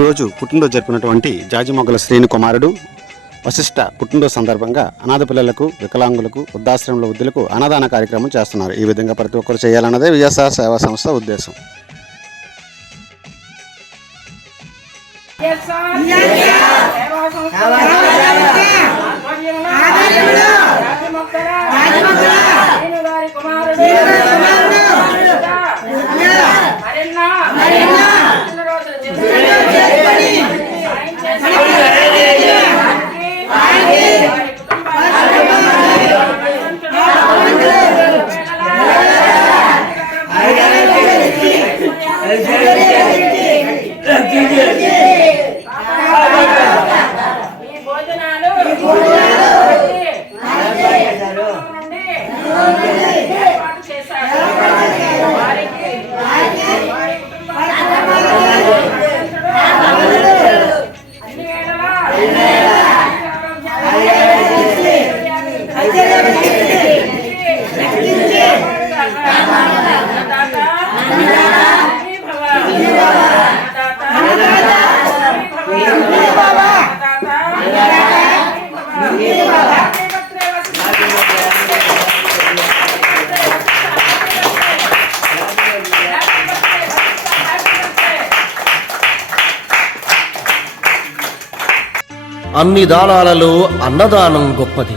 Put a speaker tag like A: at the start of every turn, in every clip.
A: రోజు పుట్టినరోజు జరుపుకున్నటువంటి జాజిమొగ్గల శ్రేణి కుమారుడు వశిష్ట పుట్టినరోజు సందర్భంగా అనాథ పిల్లలకు వికలాంగులకు వృద్ధాశ్రమంలో వృద్ధులకు అన్నదాన కార్యక్రమం చేస్తున్నారు. ఈ విధంగా ప్రతి ఒక్కరు చేయాలన్నదే విఎస్ఆర్ సేవా సంస్థ ఉద్దేశం.
B: ఈ అన్ని
C: దానాలలో అన్నదానం గొప్పది.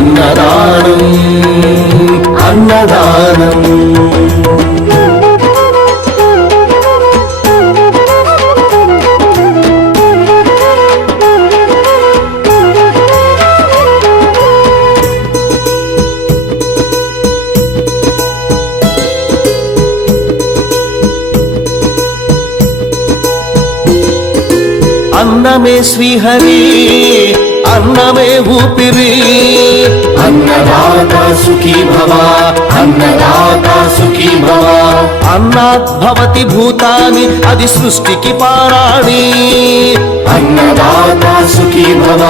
C: అన్నదానం అన్నదానం. అన్నమే శ్రీహరి అన్నమే ఊపిరి. అన్నదాత సుఖీ భవ అన్నదాత సుఖీ భవ అన్నాత్ భవతి భూతాని అది సృష్టికి పారాణి అన్నదాత సుఖీ భవ